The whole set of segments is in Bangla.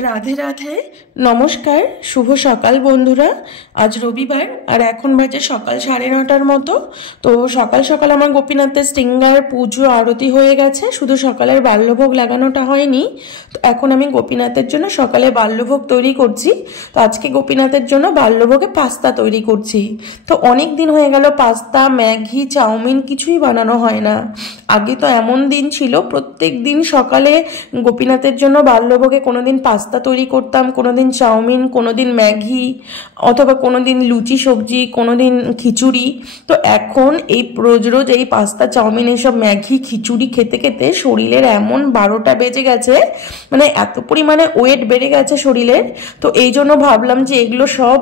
রাধে রাধে, নমস্কার, শুভ সকাল বন্ধুরা। আজ রবিবার আর এখন বাজে সকাল 9:30টার মতো। তো সকাল সকাল আমার গোপীনাথের শৃঙ্গার পুজো আরতি হয়ে গেছে, শুধু সকালের বাল্যভোগ লাগানোটা হয়নি। তো এখন আমি গোপীনাথের জন্য সকালে বাল্যভোগ তৈরি করছি। তো আজকে গোপীনাথের জন্য বাল্যভোগে পাস্তা তৈরি করছি। তো অনেক দিন হয়ে গেল পাস্তা, ম্যাগি, চাউমিন কিছুই বানানো হয় না। আগে তো এমন দিন ছিল প্রত্যেক দিন সকালে গোপীনাথের জন্য বাল্যভোগে কোনোদিন পাস্তা তৈরি করতাম, কোনোদিন চাউমিন, কোনোদিন ম্যাগি, অথবা কোনোদিন লুচি সবজি, কোনোদিন খিচুড়ি। তো এখন এই রোজ রোজ এই পাস্তা, চাউমিন, এসব ম্যাগি, খিচুড়ি খেতে খেতে শরীরের এমন 12টা বেজে গেছে, মানে এত পরিমাণে ওয়েট বেড়ে গেছে শরীরের। তো এই জন্য ভাবলাম যে এগুলো সব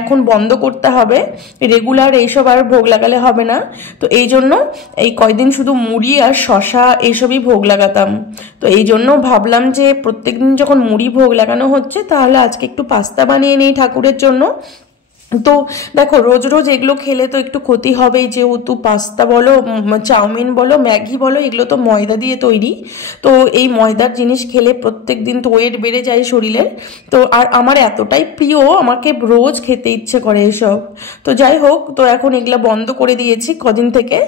এখন বন্ধ করতে হবে, রেগুলার এইসব আর ভোগ লাগালে হবে না। তো এই জন্য এই কয়দিন শুধু মুড়ি আর শশা এইসবই ভোগ লাগাতাম। তো এই জন্য ভাবলাম যে প্রত্যেকদিন যখন মুড়ি ভোগ লাগানো হচ্ছে, তাহলে আজকে একটু পাস্তা বানিয়ে নেই ঠাকুরের জন্য। তো দেখো, রোজ রোজ এগুলো খেলে তো একটু ক্ষতি হবেই, যেহেতু পাস্তা বলো, চাউমিন বলো, ম্যাগি বলো, এগুলো তো ময়দা দিয়ে তৈরি। তো এই ময়দার জিনিস খেলে প্রত্যেক দিন তো ওয়েট বেড়ে যায় শরীরের। তো আর আমার এতটাই প্রিয়, আমাকে রোজ খেতে ইচ্ছে করে এসব। তো যাই হোক, তো এখন এগুলো বন্ধ করে দিয়েছি কদিন থেকে।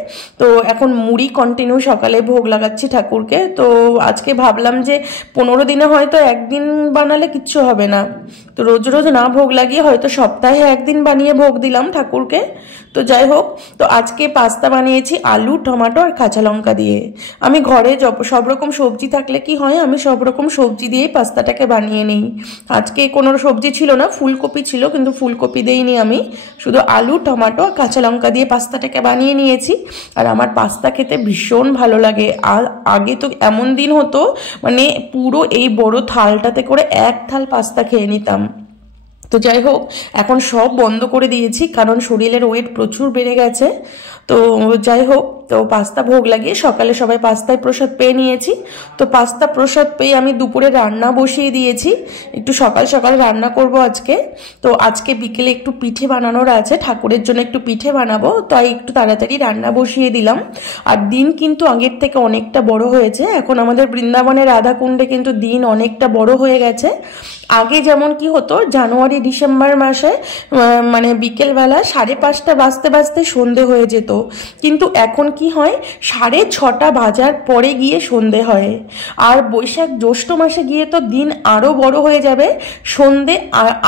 তো এখন মুড়ি কন্টিনিউ সকালে ভোগ লাগাচ্ছি ঠাকুরকে। তো আজকে ভাবলাম যে 15 দিনে হয়তো একদিন বানালে কিচ্ছু হবে না। তো রোজ রোজ না ভোগ লাগিয়ে হয়তো সপ্তাহে একদিন বানিয়ে ভোগ দিলাম ঠাকুরকে। তো যাই হোক, তো আজকে পাস্তা বানিয়েছি আলু, টমেটো আর কাঁচা লঙ্কা দিয়ে। আমি ঘরে সব রকম সবজি থাকলে কি হয়, আমি সব রকম সবজি দিয়েই পাস্তাটাকে বানিয়ে নিই। আজকে কোনো সবজি ছিল না, ফুলকপি ছিল, কিন্তু ফুলকপি দিইনি আমি, শুধু আলু, টমেটো আর কাঁচা লঙ্কা দিয়ে পাস্তাটাকে বানিয়ে নিয়েছি। আর আমার পাস্তা খেতে ভীষণ ভালো লাগে। আর আগে তো এমন দিন হতো, পুরো এই বড় থালটাতে করে এক থাল পাস্তা খেয়ে নিতাম। তো যাই হোক, এখন সব বন্ধ করে দিয়েছি, কারণ শরীরের ওয়েট প্রচুর বেড়ে গেছে। তো যাই হোক, তো পাস্তা ভোগ লাগিয়ে সকালে সবাই পাস্তায় প্রসাদ পেয়ে নিয়েছি। তো পাস্তা প্রসাদ পেয়ে আমি দুপুরে রান্না বসিয়ে দিয়েছি, একটু সকাল সকাল রান্না করব আজকে। তো আজকে বিকেলে একটু পিঠে বানানোর আছে, ঠাকুরের জন্য একটু পিঠে বানাবো, তাই একটু তাড়াতাড়ি রান্না বসিয়ে দিলাম। আর দিন কিন্তু আগের থেকে অনেকটা বড় হয়েছে, এখন আমাদের বৃন্দাবনের রাধাকুণ্ডে কিন্তু দিন অনেকটা বড় হয়ে গেছে। আগে যেমন কি হতো, জানুয়ারি ডিসেম্বর মাসে বিকেলবেলা 5:30 বাজতে বাজতে সন্ধে হয়ে যেত, কিন্তু এখন কি হয়, 6:30 বাজার পরে গিয়ে সন্ধে হয়। আর বৈশাখ জ্যৈষ্ঠ মাসে গিয়ে তো দিন আরো বড় হয়ে যাবে, সন্ধে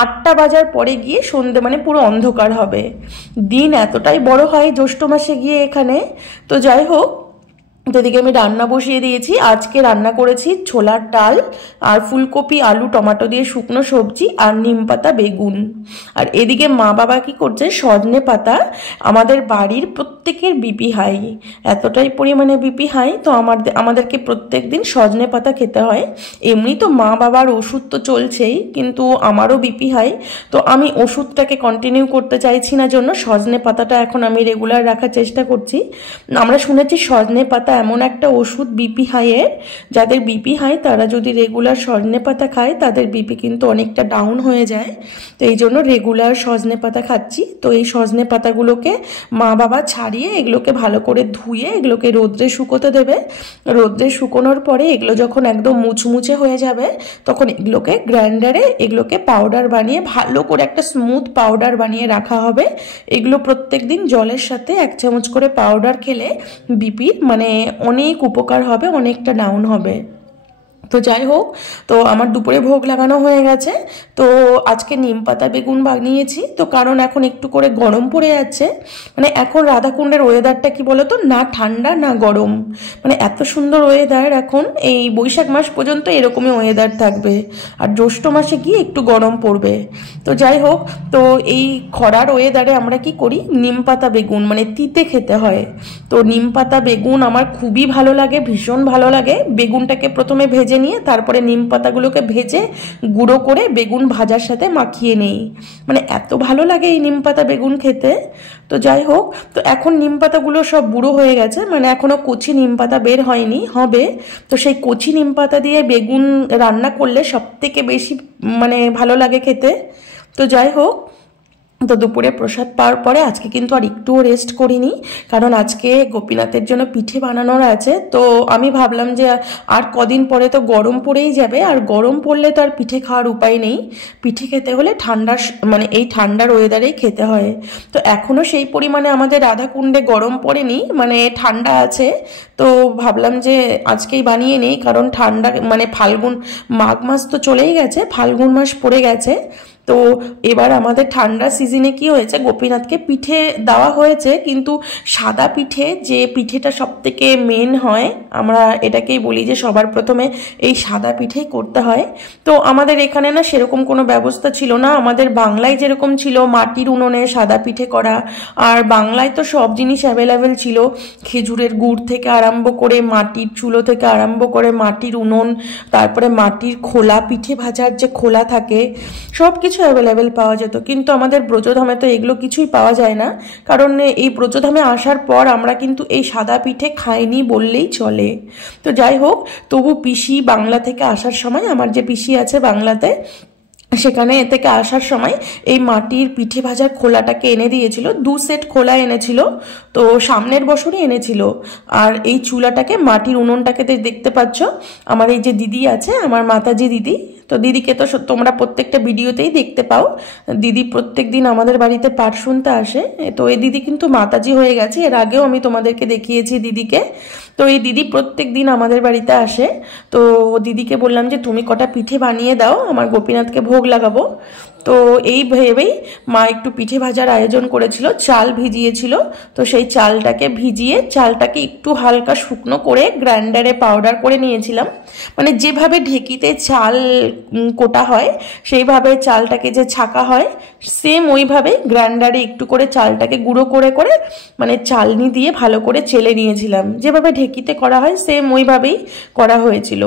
8টা বাজার পরে গিয়ে সন্ধে পুরো অন্ধকার হবে। দিন এতটাই বড় হয় জ্যৈষ্ঠ মাসে গিয়ে এখানে। তো যাই হোক, তো এদিকে আমি রান্না বসিয়ে দিয়েছি। আজকে রান্না করেছি ছোলার ডাল আর ফুলকপি, আলু, টমেটো দিয়ে শুকনো সবজি আর নিম পাতা, বেগুন। আর এদিকে মা বাবা কি করছে, সজনে পাতা। আমাদের বাড়ির প্রত্যেকের বিপি হাই, এতটাই পরিমাণে বিপি হাই, তো আমাদেরকে প্রত্যেক দিন সজনে পাতা খেতে হয়। এমনি তো মা বাবার ওষুধ তো চলছেই, কিন্তু আমারও বিপি হাই। তো আমি ওষুধটাকে কন্টিনিউ করতে চাইছি না, জন্য সজনে পাতাটা এখন আমি রেগুলার রাখার চেষ্টা করছি। আমরা শুনেছি সজনে পাতা এমন একটা ওষুধ বিপি হাইয়ের, যাদের বিপি হাই তারা যদি রেগুলার সজনে পাতা খায়, তাদের বিপি কিন্তু অনেকটা ডাউন হয়ে যায়। তো এই জন্য রেগুলার সজনে পাতা খাচ্ছি। তো এই সজনে পাতাগুলোকে মা বাবা ছাড়িয়ে এগুলোকে ভালো করে ধুয়ে এগুলোকে রোদ্রে শুকোতে দেবে। রোদ্রে শুকোনোর পরে এগুলো যখন একদম মুচমুচে হয়ে যাবে, তখন এগুলোকে গ্রাইন্ডারে এগুলোকে পাউডার বানিয়ে ভালো করে একটা স্মুথ পাউডার বানিয়ে রাখা হবে। এগুলো প্রত্যেক দিন জলের সাথে 1 চামচ করে পাউডার খেলে বিপির অনেক উপকার হবে, অনেকটা ডাউন হবে। তো যাই হোক, তো আমার দুপুরে ভোগ লাগানো হয়ে গেছে। তো আজকে নিম পাতা বেগুন বানিয়েছি, তো কারণ এখন একটু করে গরম পড়ে যাচ্ছে। এখন রাধাকুণ্ডের ওয়েদারটা কি বলতো, না ঠান্ডা না গরম, এত সুন্দর ওয়েদার। এখন এই বৈশাখ মাস পর্যন্ত এরকমই ওয়েদার থাকবে, আর জ্যৈষ্ঠ মাসে গিয়ে একটু গরম পড়বে। তো যাই হোক, তো এই খরার ওয়েদারে আমরা কি করি, নিম পাতা বেগুন তিতে খেতে হয়। তো নিম পাতা বেগুন আমার খুবই ভালো লাগে, ভীষণ ভালো লাগে। বেগুনটাকে প্রথমে ভেজে নিয়ে তারপরে নিম পাতাগুলোকে ভেজে গুঁড়ো করে বেগুন ভাজার সাথে মাখিয়ে নেই, এত ভালো লাগে এই নিম পাতা বেগুন খেতে। তো যাই হোক, তো এখন নিম পাতাগুলো সব বুড়ো হয়ে গেছে, এখনো কচি নিম পাতা বের হয়নি, হবে। তো সেই কচি নিম পাতা দিয়ে বেগুন রান্না করলে সব থেকে বেশি ভালো লাগে খেতে। তো যাই হোক, তো দুপুরে প্রসাদ পাওয়ার পরে আজকে কিন্তু আর একটুও রেস্ট করিনি, কারণ আজকে গোপীনাথের জন্য পিঠে বানানোর আছে। তো আমি ভাবলাম যে আর কদিন পরে তো গরম পড়েই যাবে, আর গরম পড়লে তো আর পিঠে খাওয়ার উপায় নেই। পিঠে খেতে হলে ঠান্ডার মানে এই ঠান্ডার ওয়েদারেই খেতে হয়। তো এখনও সেই পরিমাণে আমাদের রাধাকুণ্ডে গরম পড়েনি, মানে ঠান্ডা আছে। তো ভাবলাম যে আজকেই বানিয়ে নেই, কারণ ঠান্ডা মানে ফাল্গুন মাঘ মাস তো চলেই গেছে, ফাল্গুন মাস পড়ে গেছে। তো এবার আমাদের ঠান্ডার সিজনে কি হয়েছে, গোপীনাথকে পিঠে দেওয়া হয়েছে, কিন্তু সাদা পিঠে যে পিঠেটা সব থেকে মেন হয়, আমরা এটাকেই বলি যে সবার প্রথমে এই সাদা পিঠেই করতে হয়। তো আমাদের এখানে না সেরকম কোনো ব্যবস্থা ছিল না। আমাদের বাংলায় যেরকম ছিল মাটির উনুনে সাদা পিঠে করা, আর বাংলায় তো সব জিনিস অ্যাভেলেবেল ছিল, খেজুরের গুড় থেকে আরম্ভ করে মাটির চুলো থেকে আরম্ভ করে মাটির উনুন, তারপরে মাটির খোলা, পিঠে ভাজার যে খোলা থাকে, সব কিছু অ্যাভেলেবেল পাওয়া যেত। কিন্তু আমাদের ব্রজধামে তো এগুলো কিছুই পাওয়া যায় না, কারণ এই ব্রজধামে আসার পর আমরা কিন্তু এই সাদা পিঠে খাইনি বললেই চলে। তো যাই হোক, তবু পিসি বাংলা থেকে আসার সময়, আমার যে পিসি আছে বাংলাতে, সেখানে থেকে আসার সময় এই মাটির পিঠে ভাজার খোলাটাকে এনে দিয়েছিল, 2 সেট খোলা এনেছিল। তো সামনের বছরই এনেছিল। আর এই চুলাটাকে, মাটির উনুনটাকে দেখতে পাচ্ছ, আমার এই যে দিদি আছে, আমার মাতাজি দিদি, তো দিদিকে তো তোমরা প্রত্যেকটা ভিডিওতেই দেখতে পাও। দিদি প্রত্যেক দিন আমাদের বাড়িতে পাঠ শুনতে আসে। তো এই দিদি কিন্তু মাতাজি হয়ে গেছে, এর আগেও আমি তোমাদেরকে দেখিয়েছি দিদিকে। তো এই দিদি প্রত্যেক দিন আমাদের বাড়িতে আসে। তো দিদিকে বললাম যে তুমি কটা পিঠে বানিয়ে দাও, আমার গোপীনাথকে ভোগ লাগাবো। তো এই ভেবেই মা একটু পিঠে ভাজার আয়োজন করেছিল, চাল ভিজিয়েছিল। তো সেই চালটাকে ভিজিয়ে, চালটাকে একটু হালকা শুকনো করে গ্রাইন্ডারে পাউডার করে নিয়েছিলাম। মানে যেভাবে ঢেকিতে চাল কোটা হয়, সেইভাবে চালটাকে যে ছাকা হয়, সেম ওইভাবে গ্রাইন্ডারে একটু করে চালটাকে গুঁড়ো করে করে, মানে চালনি দিয়ে ভালো করে চেলে নিয়েছিলাম। যেভাবে ঢেকিতে করা হয় সেম ওইভাবেই করা হয়েছিল।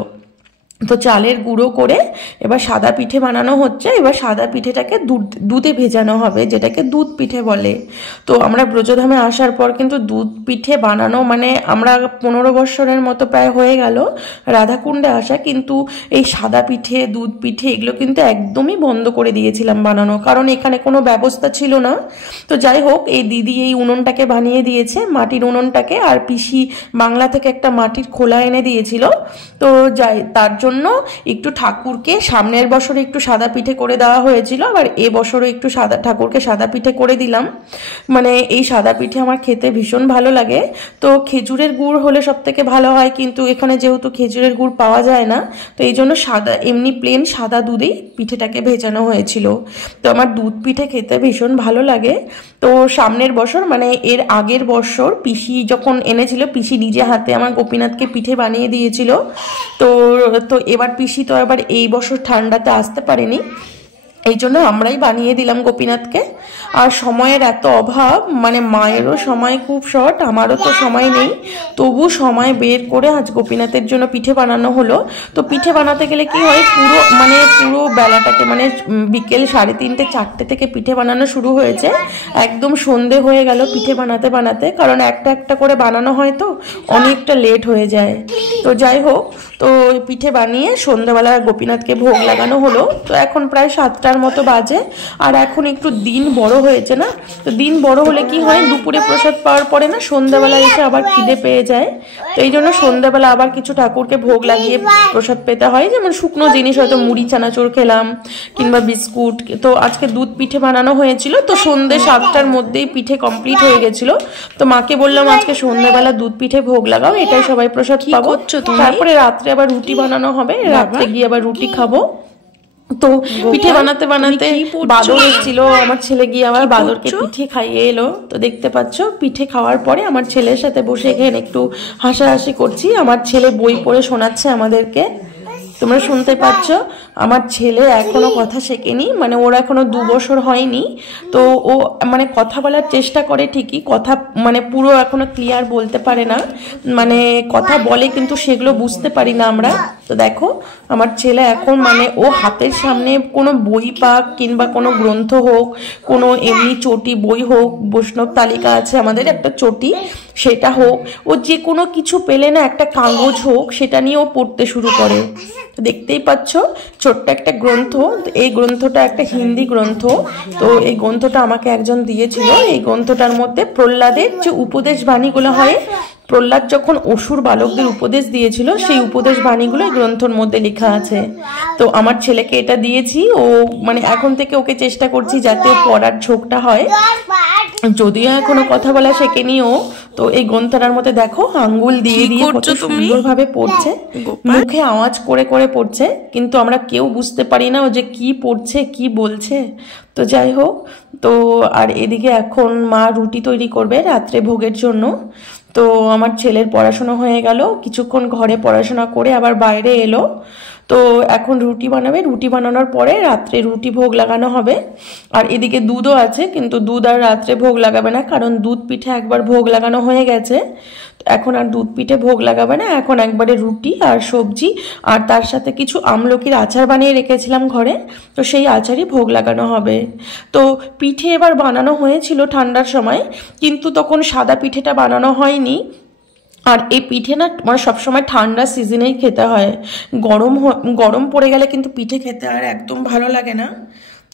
তো চালের গুঁড়ো করে এবার সাদা পিঠে বানানো হচ্ছে। এবার সাদা পিঠেটাকে দুধে ভেজানো হবে, যেটাকে দুধ পিঠে বলে। তো আমরা ব্রজধামে আসার পর কিন্তু দুধ পিঠে বানানো, মানে আমরা 15 বছরের মতো প্রায় হয়ে গেল রাধাকুণ্ডে আসা, কিন্তু এই সাদা পিঠে, দুধ পিঠে এগুলো কিন্তু একদমই বন্ধ করে দিয়েছিলাম বানানো, কারণ এখানে কোনো ব্যবস্থা ছিল না। তো যাই হোক, এই দিদি এই উনুনটাকে বানিয়ে দিয়েছে, মাটির উনুনটাকে, আর পিসি বাংলা থেকে একটা মাটির খোলা এনে দিয়েছিল। তো যাই, তার জন্য একটু ঠাকুরকে সামনের বছরে একটু সাদা পিঠে করে দেওয়া হয়েছিল, আবার এবছরও একটু ঠাকুরকে সাদা পিঠে করে দিলাম। মানে এই সাদা পিঠে আমার খেতে ভীষণ ভালো লাগে। তো খেজুরের গুড় হলে সব থেকে ভালো হয়, কিন্তু এখানে যেহেতু খেজুরের গুড় পাওয়া যায় না, তো এই জন্য সাদা, এমনি প্লেন সাদা দুধেই পিঠেটাকে ভেজানো হয়েছিল। তো আমার দুধ পিঠে খেতে ভীষণ ভালো লাগে। তো সামনের বছর, মানে এর আগের বছর পিসি যখন এনেছিল, পিসি নিজে হাতে আমার গোপীনাথকে পিঠে বানিয়ে দিয়েছিল। তো এবার পিসি তো এবার এই বছর ঠান্ডাতে আসতে পারেনি, এই জন্য আমরাই বানিয়ে দিলাম গোপীনাথকে। আর সময়ের এত অভাব, মানে মায়েরও সময় খুব শর্ট, আমারও তো সময় নেই, তবু সময় বের করে আজ গোপীনাথের জন্য পিঠে বানানো হলো। তো পিঠে বানাতে গেলে কি হয়, পুরো বেলাটাকে, মানে বিকেল 3:30 4টে থেকে পিঠে বানানো শুরু হয়েছে, একদম সন্ধে হয়ে গেল পিঠে বানাতে বানাতে, কারণ একটা একটা করে বানানো হয় তো অনেকটা লেট হয়ে যায়। তো যাই হোক, তো পিঠে বানিয়ে সন্ধ্যাবেলা গোপীনাথকে ভোগ লাগানো হলো। তো এখন প্রায় 7টার মতো বাজে, আর এখন একটু দিন বড় হয়েছে না, তো দিন বড় হলে কি হয়, দুপুরে প্রসাদ পাওয়ার পরে না সন্ধ্যাবেলা এসে আবার খিদে পেয়ে যায়। তো এই জন্য সন্ধ্যাবেলা আবার কিছু ঠাকুরকে ভোগ লাগিয়ে প্রসাদ পেতে হয়, যেমন শুকনো জিনিস, হয়তো মুড়ি চানাচুর খেলাম কিংবা বিস্কুট। তো আজকে দুধ পিঠে বানানো হয়েছিল, তো সন্ধ্যে 7টার মধ্যেই পিঠে কমপ্লিট হয়ে গেছিল। তো মাকে বললাম আজকে সন্ধ্যাবেলা দুধ পিঠে ভোগ লাগাও, এটাই সবাই প্রসাদ পাবো। তারপরে রাত্রে আবার রুটি বানানো হবে, রাত্রে গিয়ে আবার রুটি খাবো। তো পিঠে বানাতে বানাতে বাদর এসেছিল, আমার ছেলে গিয়ে আবার বাদরকে পিঠে খাইয়ে এলো। তো দেখতে পাচ্ছ, পিঠে খাওয়ার পরে আমার ছেলের সাথে বসে এখানে একটু হাসাহাসি করছি। আমার ছেলে বই পড়ে শোনাচ্ছে আমাদেরকে, তোমরা শুনতে পাচ্ছ। আমার ছেলে এখনো কথা শেখেনি, মানে ওর এখনো 2 বছর হয়নি। তো ও মানে কথা বলার চেষ্টা করে ঠিকই, কথা মানে পুরো এখনো ক্লিয়ার বলতে পারে না, মানে কথা বলে কিন্তু সেগুলো বুঝতে পারি না আমরা। তো দেখো আমার ছেলে এখন মানে ও হাতের সামনে কোনো বই পাক কিংবা কোনো গ্রন্থ হোক, কোনো এমনি চটি বই হোক, বৈষ্ণব তালিকা আছে আমাদের একটা চটি, সেটা হোক, ও যে কোনো কিছু পেলে না একটা কাগজ হোক সেটা নিয়ে ও পড়তে শুরু করে। দেখতেই পাচ্ছ ছোট্ট একটা গ্রন্থ, এই গ্রন্থটা একটা হিন্দি গ্রন্থ। তো এই গ্রন্থটা আমাকে একজন দিয়েছিল। এই গ্রন্থটার মধ্যে প্রহ্লাদের যে উপদেশ বাণীগুলো হয়, প্রহ্লাদ যখন অসুর বালকদের উপদেশ দিয়েছিল সেই উপদেশ বাণীগুলো এই গ্রন্থর মধ্যে লেখা আছে। তো আমার ছেলেকে এটা দিয়েছি, ও মানে এখন থেকে ওকে চেষ্টা করছি যাতে পড়ার ঝোঁকটা হয়, যদিও এখনো কথা বলা শেখেনি ও। তো এই গ্রন্থটার মধ্যে দেখো আঙ্গুল দিয়ে দিয়ে কত সুন্দরভাবে পড়ছে, মুখে আওয়াজ করে করে পড়ছে, কিন্তু আমরা কেউ বুঝতে পারি না ও যে কি পড়ছে কি বলছে। তো যাই হোক, তো আর এদিকে এখন মা রুটি তৈরি করবে রাত্রে ভোগের জন্য। তো আমার ছেলের পড়াশোনা হয়ে গেল, কিছুক্ষণ ঘরে পড়াশোনা করে আবার বাইরে এলো। তো এখন রুটি বানাবে, রুটি বানানোর পরে রাত্রে রুটি ভোগ লাগানো হবে। আর এদিকে দুধও আছে, কিন্তু দুধ আর রাত্রে ভোগ লাগাবে না, কারণ দুধ পিঠে একবার ভোগ লাগানো হয়ে গেছে। এখন আর দুধ পিঠে ভোগ লাগাবে না, এখন একবারে রুটি আর সবজি, আর তার সাথে কিছু আমলকির আচার বানিয়ে রেখেছিলাম ঘরে, তো সেই আচারই ভোগ লাগানো হবে। তো পিঠে এবার বানানো হয়েছিল ঠান্ডার সময়, কিন্তু তখন সাদা পিঠেটা বানানো হয়নি। আর এই পিঠে না মানে সবসময় ঠান্ডা সিজনেই খেতে হয়, গরম পড়ে গেলে কিন্তু পিঠে খেতে আর একদম ভালো লাগে না।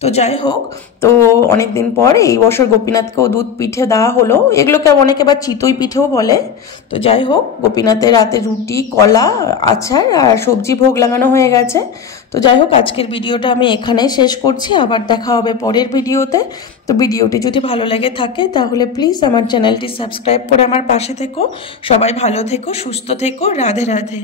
তো যাই হোক, তো অনেকদিন পর এই বছর গোপীনাথকেও দুধ পিঠে দেওয়া হলো, এগুলোকে অনেকে আবার চিতই পিঠেও বলে। তো যাই হোক, গোপীনাথের রাতে রুটি, কলা, আচার আর সবজি ভোগ লাগানো হয়ে গেছে। তো যাই হোক, আজকের ভিডিওটা আমি এখানেই শেষ করছি, আবার দেখা হবে পরের ভিডিওতে। তো ভিডিওটি যদি ভালো লেগে থাকে তাহলে প্লিজ আমার চ্যানেলটি সাবস্ক্রাইব করে আমার পাশে থেকো। সবাই ভালো থেকো, সুস্থ থেকো, রাধে রাধে।